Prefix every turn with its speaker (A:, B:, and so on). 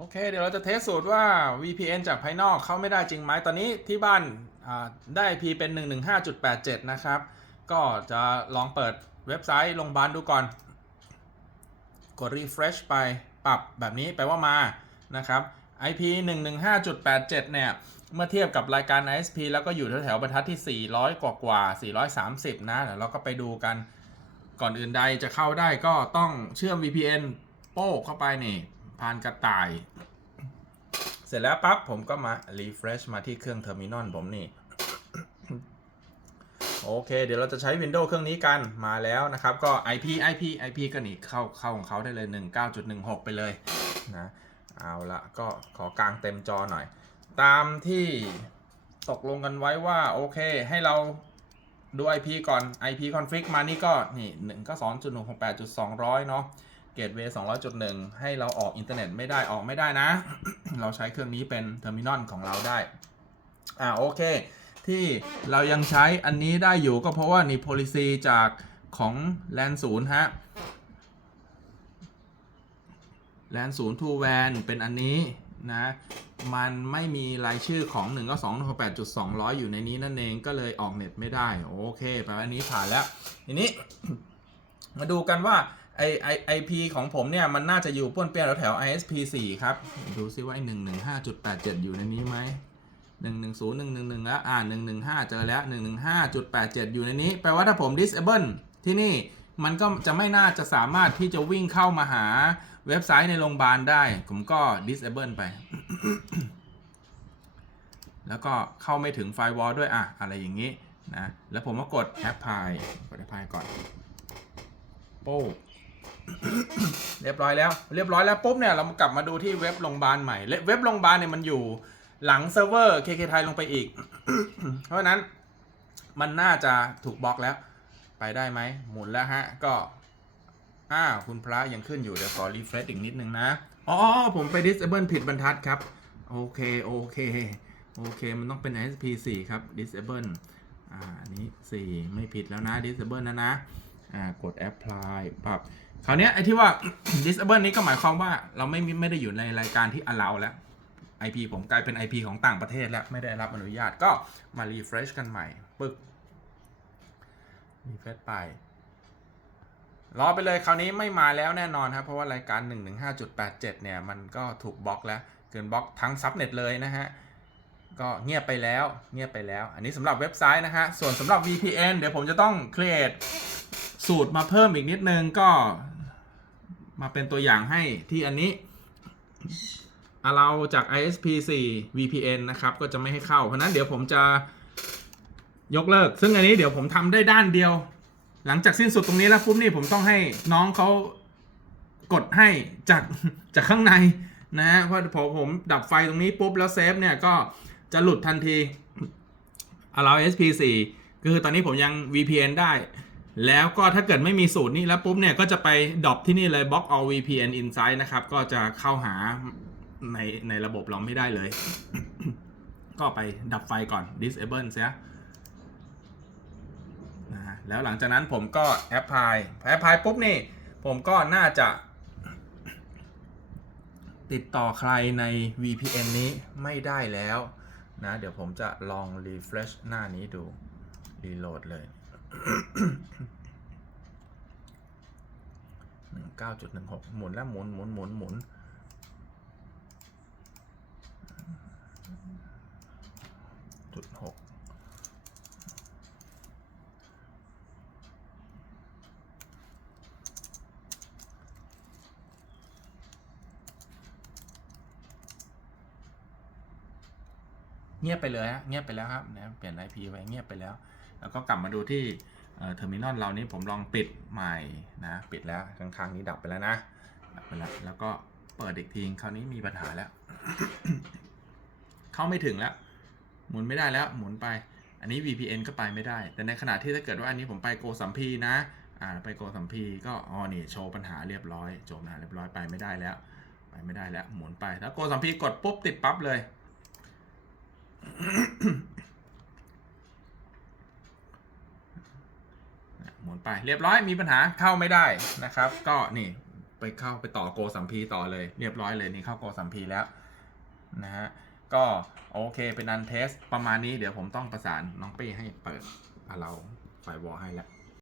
A: โอเค เดี๋ยวเราจะเทสสูตรว่า VPN จากภายนอกเข้าไม่ได้จริงไหมตอนนี้ที่บ้านได้ IP เป็น 115.87 นะครับ ก็จะลองเปิดเว็บไซต์โรงพยาบาลดูก่อน กด refresh ไปปรับแบบนี้แปลว่ามานะครับ IP 115.87 เนี่ย เมื่อเทียบกับรายการ ISP แล้วก็อยู่แถวๆบรรทัดที่ 400 กว่ากว่า 430 นะเดี๋ยวเราก็ไปดูกันก่อนอื่นใดจะเข้าได้ก็ต้องเชื่อม VPN โป้เข้าไปนี่ ผ่านกระต่าย เสร็จแล้วปั๊บผมก็มา refresh มาที่เครื่องเทอร์มินอลผมนี่ โอเค เดี๋ยวเราจะใช้ Windows เครื่องนี้กันมาแล้วนะครับ ก็ IP IP IP ก็นี่เข้าเข้าของเขาได้เลย 19.16 ไปเลยนะ เอาละก็ขอกลางเต็มจอหน่อย ตามที่ตกลงกันไว้ว่า โอเคให้เราดู IP ก่อน IP config มานี่ก็นี่1ก็2.168.200 เนาะ เกตเวย์200.1 ให้เราออกอินเทอร์เน็ตไม่ได้ออกไม่ได้นะ เราใช้เครื่องนี้เป็นเทอร์มินอลของเราได้ อ่าโอเค ที่เรายังใช้อันนี้ได้อยู่ก็เพราะว่านี่ policy จากของ LAN 0ฮะ LAN 0 to WAN เป็นอันนี้นะ มันไม่มีรายชื่อของ1ก็2 8.200 อยู่ในนี้นั่นเองก็เลยออกเน็ตไม่ได้ โอเคแปลว่าอันนี้ผ่านแล้ว ทีนี้ มาดูกันว่า ไอไอไอพีของผมเนี่ย มันน่าจะอยู่ป้วนเปี้ยนแถวๆ ISP 4ครับ ดูซิว่าไอ115.87อยู่ในนี้ไหม110 111แล้วอ่า115เจอแล้ว115.87อยู่ในนี้ แปลว่าถ้าผม disable ที่นี่มันก็จะไม่น่าจะสามารถที่จะวิ่งเข้ามาหาเว็บไซต์ในโรงพยาบาลได้ ผมก็ disable ไป แล้วก็เข้าไม่ถึงไฟวอลด้วยอะ อะไรอย่างนี้นะ แล้วผมก็กด apply กด apply ก่อน โป้ เรียบร้อยแล้ว เรียบร้อยแล้วปุ๊บเนี่ยเรากลับมาดูที่เว็บโรงพยาบาลใหม่ เว็บโรงพยาบาลเนี่ยมันอยู่หลังเซิร์ฟเวอร์ KK ไทยลงไปอีก เพราะนั้นมันน่าจะถูกบล็อกแล้ว ไปได้ไหม หมุนแล้วฮะ ก็ อ้าวคุณพระยังขึ้นอยู่ เดี๋ยวขอรีเฟรชอีกนิดนึงนะ อ๋อ ผมไป disable ผิดบรรทัดครับ โอเค โอเค โอเค มันต้องเป็น sp4 ครับ disable อ่าอันนี้ 4 ไม่ผิดแล้วนะ disable นะนะ อ่า กด apply ปรับ คราวนี้ไอ้ที่ว่า disable นี้ก็หมายความว่าเราไม่ไม่ได้อยู่ในรายการที่ allow แล้ว IP ผมกลายเป็น IP ของต่างประเทศแล้ว ไม่ได้รับอนุญาตก็มา refresh กันใหม่ปึ๊ก refresh ไปรอไปเลยคราวนี้ไม่มาแล้วแน่นอนครับ เพราะว่ารายการ 115.87 เนี่ย มันก็ถูกบล็อกแล้ว เกินบล็อกทั้งซับเน็ตเลยนะฮะ ก็เงียบไปแล้วเงียบไปแล้ว อันนี้สำหรับเว็บไซต์นะฮะ ส่วนสำหรับ VPN เดี๋ยวผมจะต้อง create สูตรมาเพิ่มอีกนิดนึงก็มาเป็นตัวอย่างให้ที่อันนี้เราจาก ISP4 VPN นะครับ ก็จะไม่ให้เข้า เพราะนั้นเดี๋ยวผมจะยกเลิก ซึ่งอันนี้เดี๋ยวผมทำได้ด้านเดียว หลังจากสิ้นสุดตรงนี้แล้วปุ๊บนี่ผมต้องให้น้องเขากดให้จากจากข้างในนะฮะเพราะพอผมดับไฟตรงนี้ปุ๊บแล้วเซฟเนี่ยก็จะหลุดทันที allow SP4 คือตอนนี้ผมยัง VPN ได้ แล้วก็ถ้าเกิดไม่มีสูตรนี้แล้วปุ๊บเนี่ยก็จะไปดรอปที่นี่เลย block all VPN inside นะครับ ก็จะเข้าหาในในระบบเราไม่ได้เลย ก็ไปดับไฟก่อน disable เสียนะฮะแล้วหลังจากนั้นผมก็ apply apply ปุ๊บนี่ ผมก็น่าจะ ติดต่อใครใน VPN นี้ไม่ได้แล้วนะ เดี๋ยวผมจะลอง refresh หน้านี้ดู reload เลย 9.16หนึ่งหกหมุนแล้วหมุนหมุนหมุนหมุนจุดหกเงียบไปเลยฮะเงียบไปแล้วครับนะเปลี่ยน IP ไว้เงียบไปแล้ว แล้วก็กลับมาดูที่เทอร์มินอลเรานี้ผมลองปิดใหม่นะ ปิดแล้วข้างๆนี้ดับไปแล้วนะดับไปแล้ว แล้วก็เปิดอีกทีคราวนี้มีปัญหาแล้ว เข้าไม่ถึงแล้ว หมุนไม่ได้แล้ว หมุนไป อันนี้ VPN ก็ไปไม่ได้ แต่ในขณะที่ถ้าเกิดว่าอันนี้ผมไปโกสัมพีนะ อ่าไปโกสัมพีก็อ๋อนี่โชว์ปัญหาเรียบร้อยโจมปัญหาเรียบร้อยไปไม่ได้แล้ว ไปไม่ได้แล้ว หมุนไป ถ้าโกสัมพีกดปุ๊บติดปั๊บเลย หมุน ไปเรียบร้อยมีปัญหาเข้าไม่ได้นะครับ ก็นี่ไปเข้าไปต่อโกสัมพีต่อเลยเรียบร้อยเลยนี่เข้าโกสัมพีแล้วนะฮะก็โอเคเป็นอันเทสประมาณนี้เดี๋ยวผมต้องประสานน้องปี้ให้เปิดเราไฟวอลให้แล้ว